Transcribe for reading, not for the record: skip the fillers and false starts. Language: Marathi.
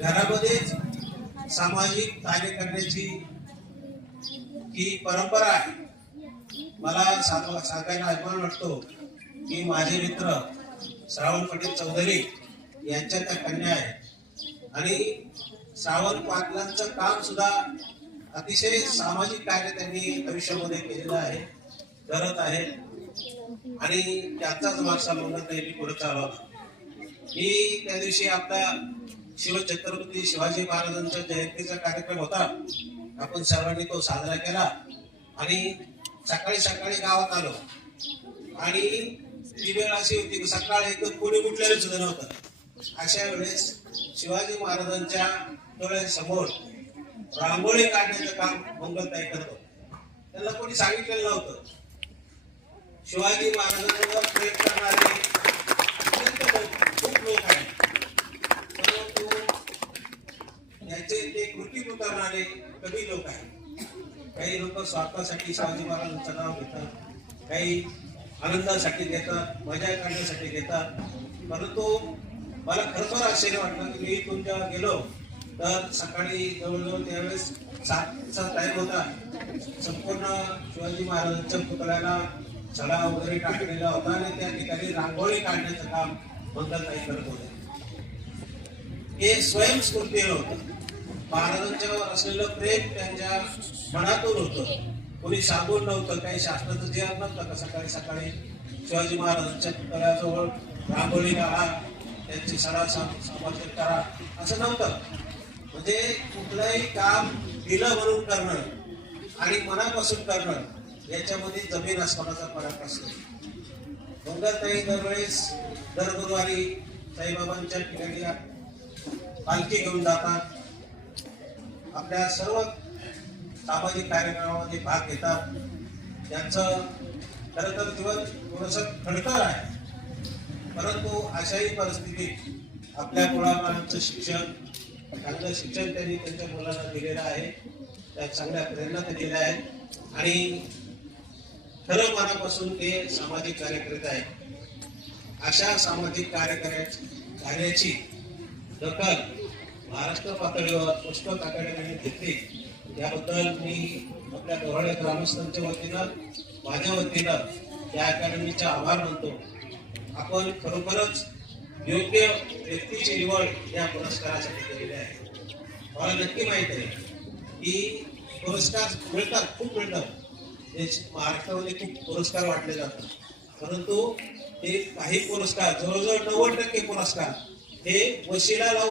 घरामध्येच सामाजिक कार्य करण्याची ही परंपरा आहे. मला सांगायला अभिमान वाटतो की माझे मित्र श्रावण पाटील चौधरी यांच्या त्या कन्या आहेत आणि श्रावण पाटलांचं काम सुद्धा अतिशय सामाजिक कार्य त्यांनी भविष्यामध्ये केलेलं आहे, करत आहे आणि त्याचाच वारसा म्हणून त्यांनी पुढे चालवला. मी त्या दिवशी आपला शिवछत्रपती शिवाजी महाराजांच्या जयंतीचा कार्यक्रम होता. आपण सर्वांनी तो साजरा केला आणि सकाळी सकाळी गावात आलो आणि ती वेळ अशी होती की सकाळी एकदम कोणी उठलेलं सुद्धा नव्हतं. अशा वेळेस शिवाजी महाराजांच्या डोळ्यासमोर रांगोळी काढण्याचं काम मंगलताई करतो. त्यांना कोणी सांगितलेलं नव्हतं. शिवाजी महाराजांवर प्रेम करणारे खूप लोक आहेत, परंतु याचे ते कृती उतरणारे कमी लोक आहेत. काही लोक स्वार्थासाठी शिवाजी महाराजांचं नाव घेतात, काही आनंदासाठी घेतात, मजा करण्यासाठी घेतात. परंतु मला खरोखर आश्चर्य वाटलं की मी तुमच्या गेलो तर सकाळी जवळजवळ त्यावेळेस 7चा टाइम होता. संपूर्ण शिवाजी महाराजांच्या पुतळ्याला सडा वगैरे टाकलेला होता आणि त्या ठिकाणी रांगोळी काढण्याचं काम मंगलताई करत होते. हे स्वयंस्फूर्तीनं होतं. महाराजांच्यावर असलेलं प्रेम त्यांच्या मनातून होतं. कोणी सांगून नव्हतं, काही शास्त्राचं जे नव्हतं का सकाळी सकाळी शिवाजी महाराजांच्या पुतळ्याजवळ रांगोळी काढा, त्यांची सडा समाजन करा, असं नव्हतं. म्हणजे कुठलंही काम दिलं म्हणून करणं आणि मनापासून करणं याच्यामध्ये जमीन आसमानाचा फरक असतो. मंगलताई दरवेळेस दर गुरुवारी साईबाबांच्या ठिकाणी पालखी घेऊन जातात. आपल्या सर्व सामाजिक कार्यक्रमामध्ये भाग घेतात. त्यांचं खरं तर जीवन थोडंसं खडतर आहे, परंतु अशाही परिस्थितीत आपल्या मुलाबाळांचं शिक्षण, चांगलं शिक्षण त्यांनी त्यांच्या मुलांना दिलेलं आहे. त्या चांगल्या प्रेरणा ते दिल्या आहेत आणि खरं मनापासून ते सामाजिक कार्य करत आहेत. अशा सामाजिक कार्याची दखल महाराष्ट्र पातळीवर पुस्तक अकादमीने घेतली. याबद्दल मी आपल्या गव्हाळे ग्रामस्थांच्या वतीनं, माझ्या वतीनं या अकादमीचा आभार मानतो. आपण खरोखरच योग्य व्यक्तीची निवड या पुरस्कारासाठी केलेली आहे. मला नक्की माहित आहे की पुरस्कार मिळतात, खूप मिळतात. महाराष्ट्रामध्ये खूप पुरस्कार वाटले जातात, परंतु हे काही पुरस्कार जवळजवळ 90% पुरस्कार हे वशिला